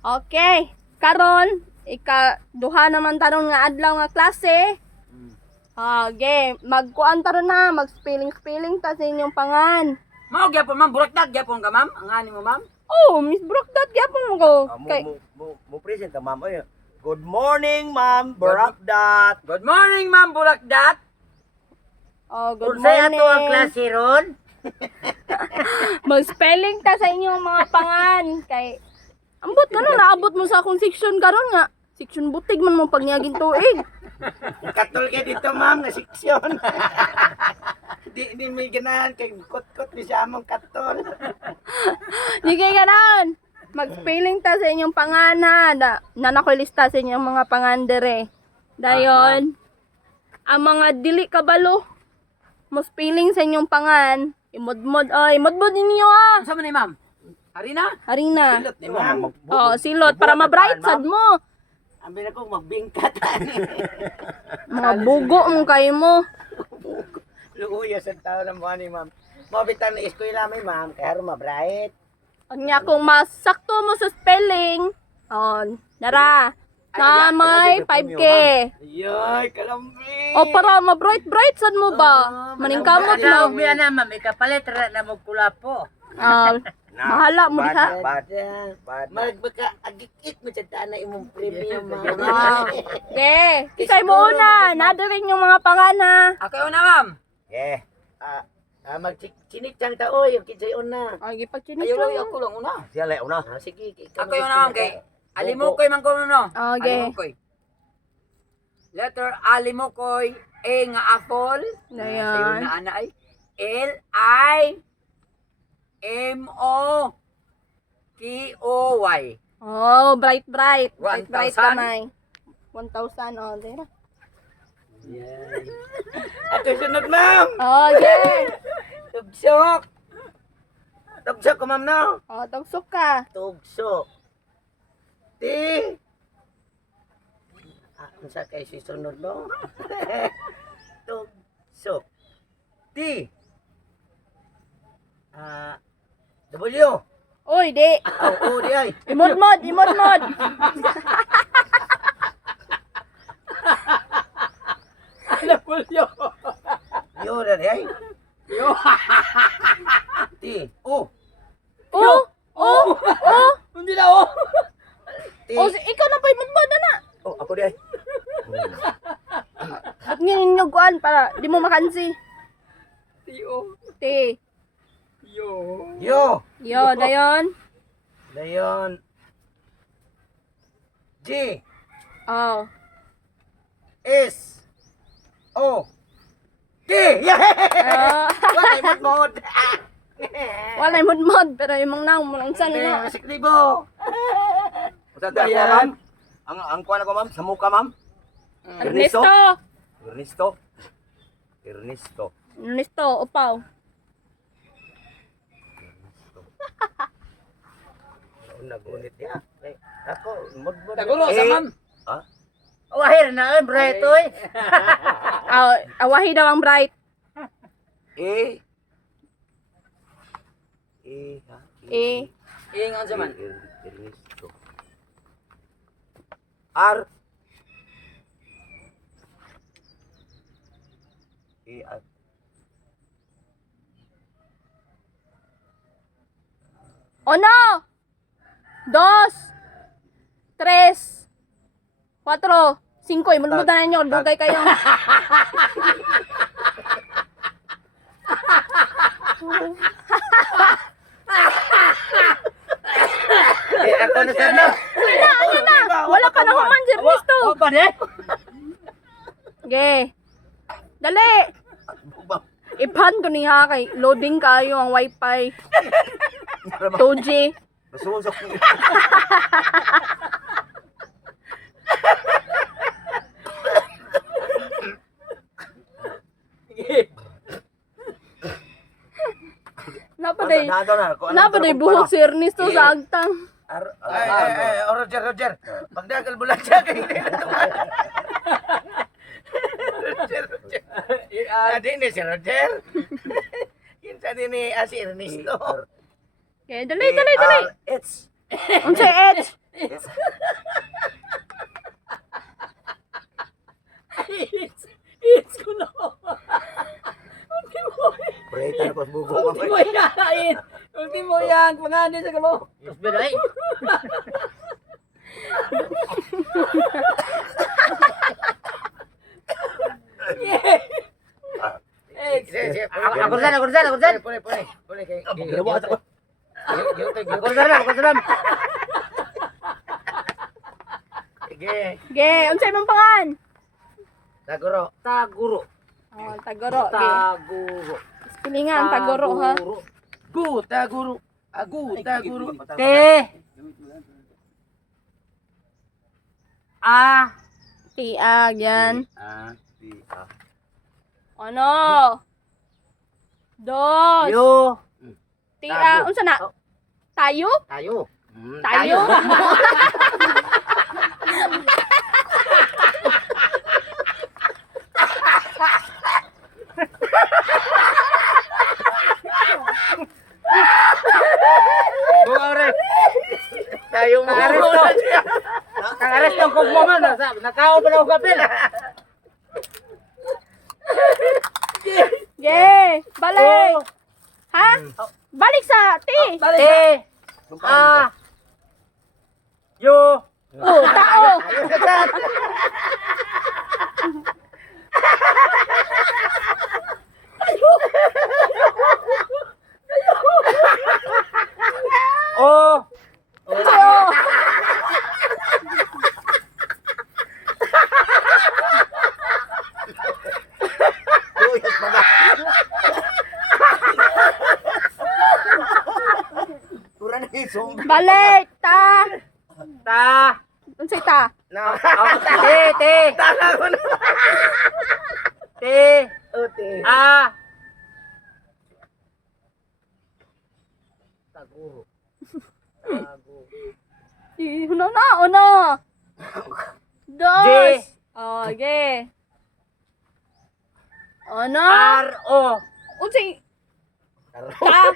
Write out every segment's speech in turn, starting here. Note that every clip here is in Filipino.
Okay. Karon, duha naman taron nga adlaw nga klase. Okay, magkuan taron na, mag-spelling ta sa inyong pangan. Mao gyapon ma'am, burakdag gyapon ka ma'am. Ang ani mo ma'am. Oh, Miss Brookdad, gyapon mo ko. Kay, Mo present ka, ma'am. Ay, good morning, ma'am. Barakdat. Good morning ma'am, burakdat. oh, good Unsay morning. ato ang klase ron? Mag-spelling ta sa inyong mga pangan. Kay, ambot ka no, naabot mo sa akong section karon nga. Section butig man mo pagnyagin tuig. Katol ka dito, ma'am, na seksyon. Di may ganahan kay kot-kot di siya among katol. Di kay ganon. Mag-spelling ta sa inyong pangan ha. Nanakulista sa inyong mga pangan dere. Dayon, ang mga dili kabalo, mo spelling sa inyong pangan. Imodmod, imodmod ninyo ah. Unsa man ni ma'am? Hari na? Harina. Silot ni ma'am. Oh, silot para ma-bright sad mo. Ambil ako magbingkat. Mga bugo mo kayo mo. Luuya sa tao ng buwan ni ma'am. Mabitan na eskwela may ma'am, kaya rin mabright. Anya kung masakto mo sa spelling, nara, na may 5K. Yoy, kalambi. O para ma-bright sad mo ba? Maningkamot Sa mo. ubiya na ma'am, ikapalit ra na mo kulapo. Mahala mo diha. Bad. Magbaka agikit mo sa tana imong premium ma'am. Okay. Isay mo una. Nadaring yung mga pangana. Ako una ma'am. Eh. Magchinitsang tao yung kinsay una. Ay, gipag-chinis Ayo lang lang. ako lang una. Siya lang una. Sige. Ako una ma'am kay Alimukoy man ko no. Okay. Alimukoy. Letter Alimukoy, A nga apple. Sayo Dayan. na ana ay Limokoy. Oh, bright. Bright 1,000? kamay. 1,000. Oh, dira. Ato sunod ma'am. Okay. Tugsok. Tugsok ko ma'am no. Oh, tagsok ka. Tugsok. Ti. Unsa kay si sunod no? Tugsok. Ti. W. Uy, di. Oh, di ay. Imod-mod. Yo na di ay. Yo. Ti. Oh. Oh. Hindi na oh. Ti. Oh, ikaw na pa imod-mod na. Oh, ako di ay. Ba't ngayon yung kuan para di mo makansi? Tio. Ti. Yo. Yo. Yo, dayon. Dayon. G. Oh. S. O. T. Yeah! Wala yung mod. Wala imod-mod pero imong nang mo lang san na. Masik libo. Usa ta ma'am. Ang kuan ko ma'am, sa muka ma'am. Ernesto. Ernesto, upaw. Nagunit ya. Ako, mod. Tagulo sa ma'am. Ha? Wahir na bright oy. Awahi daw ang bright. E. Ha? Eh. Ingon sa man. Ernesto. R. R. Uno, dos, tres, cuatro, cinco. Imulmutan na ninyo. Dugay kayo. Ako na sana. Ayun na. Wala pa na human, Sir Ernesto. Opa de. Okay. Dali. Ipan ko niya kay loading kayo ang wifi. 2G. Masusok mo. Napaday buhok si Ernesto sa agtang. Roger. Magdagal bulan siya kay Roger. Adi ni si Roger. Kinsa din ni si Ernesto. Okay, dali. It's Unsay H? It's ko na. Preta na pas bugo. Ultimo yan. Ultimo yan. Panganin sa kalo. Mas beday. Yeah. Ex. Ako rin. Puli kay. Ginawa ako. Ako rin. Sige. Ge, unsay mong pangan? Taguro. Taguro. Oh, tagoro. Ge. Taguro. Pilingan tagoro ha. Gu, taguro. Agu, taguro. Te. A. Tiag yan. Ah, di ah. Ano? Dos. Yo. Tiag. Unsa na? Tayo? Tayo. Tayo? Buore. Tayo mo. Kang ares ng kugmaman. Nakao pa na kapil. Ge, balik. Ha? Balik sa ti. Te. A. Yo. Oh, tao. O. Oh. Tuyas pa ba? Pura na isong. Balik ta. Ta. Unsay ta? Na. Te. Tala ko na. Te. Ote. A. Taguro. Una na, una. Dos. Ge. Oh, ge. Ano? R-O. Unsay ta?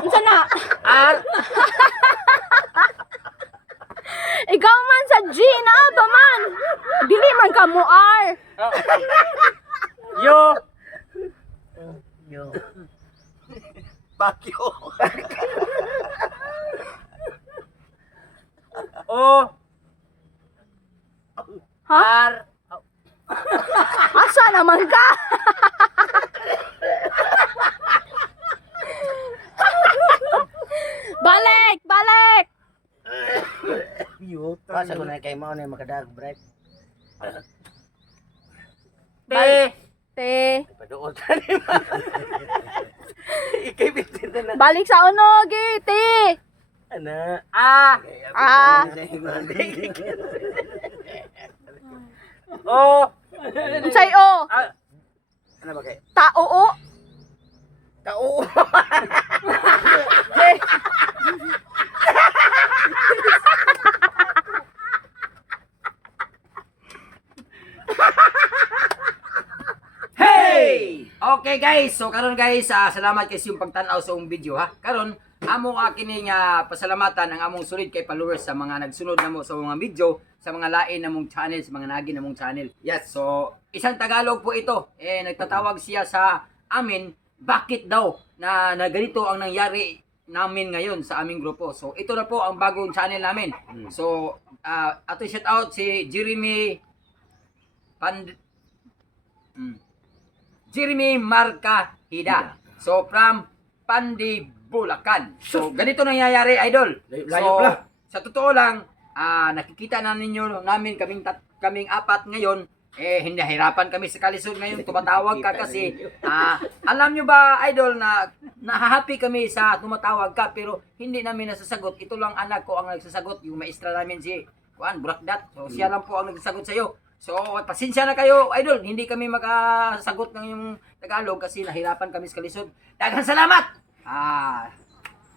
Unsa na? R. Ikaw man sa G na ba man? Dili man ka mo R. Yo. Yo. Bakyo. O. Ha? R. Asa naman ka? Balik! Balik! Pasa ko na kay mao na makadag break. Te. Te. Paduol tani ma. Ikay bitin na. Balik sa uno, gi. Te. Ana. A. Ah. O. Unsay o? A. Ano ba kay? Tao o? Tao. Hey! Okay guys, so karon guys, salamat kay yung pagtan-aw sa akong video ha. Karon amo kini nga pasalamatan ang among solid kay followers sa mga nagsunod namo sa mga video, sa mga lain namong channel, sa mga nagi namong channel. Yes, so isang Tagalog po ito. Nagtatawag siya sa amin, bakit daw na ganito ang nangyari namin ngayon sa aming grupo. So ito na po ang bagong channel namin. So ato shout out si Jeremy Jeremy Marcahida. So from Pandi, Bulacan. So ganito nangyayari, idol. Layo So pala. sa totoo lang, nakikita na ninyo namin kaming apat ngayon, hindi hirapan kami sa kalisod ngayon. Tumatawag ka kasi alam nyo ba, idol, na nahahappy kami sa tumatawag ka pero hindi namin nasasagot. Ito lang anak ko ang nagsasagot, yung maestra namin si Juan Burakdat. So siya lang po ang nagsasagot sa iyo. So, pasensya na kayo, idol. Hindi kami makasagot ng yung Tagalog kasi nahirapan kami sa kalisod. Daghang salamat!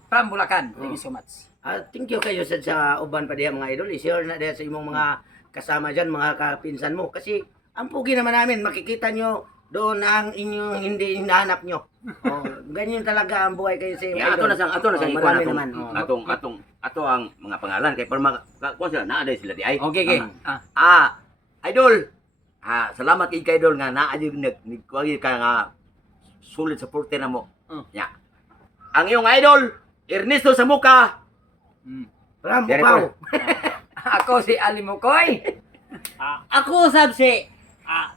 From Bulacan. Thank you so much. Thank you kayo sa uban pa diha mga idol. I-share na diha sa imong mga kasama diyan, mga kapinsan mo. Kasi ang pugi naman namin, makikita nyo doon ang inyong hindi hinahanap nyo. Oh, ganyan talaga ang buhay kayo sa iyo. Ya, ato na sang Oh, ikuan marami atong naman. Oh. ato ang mga pangalan kay para kuan sila naa sila di ay. Okay, okay. Idol. Salamat kay idol nga naa jud nagkuagi ka nga sulit supporter na mo. Ya. Ang iyong idol Ernesto Samuka. Ram, Dari upaw. Ako si Alimukoy. Ako usab si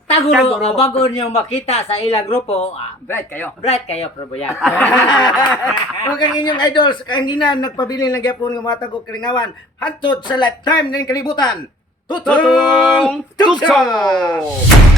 Taguro, bago niyo makita sa ilang grupo, Bright kayo. bright kayo, Proboyan. Kung kang inyong idol sa kahanginan, nagpabili ng gyapon ng mga tago kalingawan, hantod sa lifetime ng kalibutan. Tutong! Tugsong!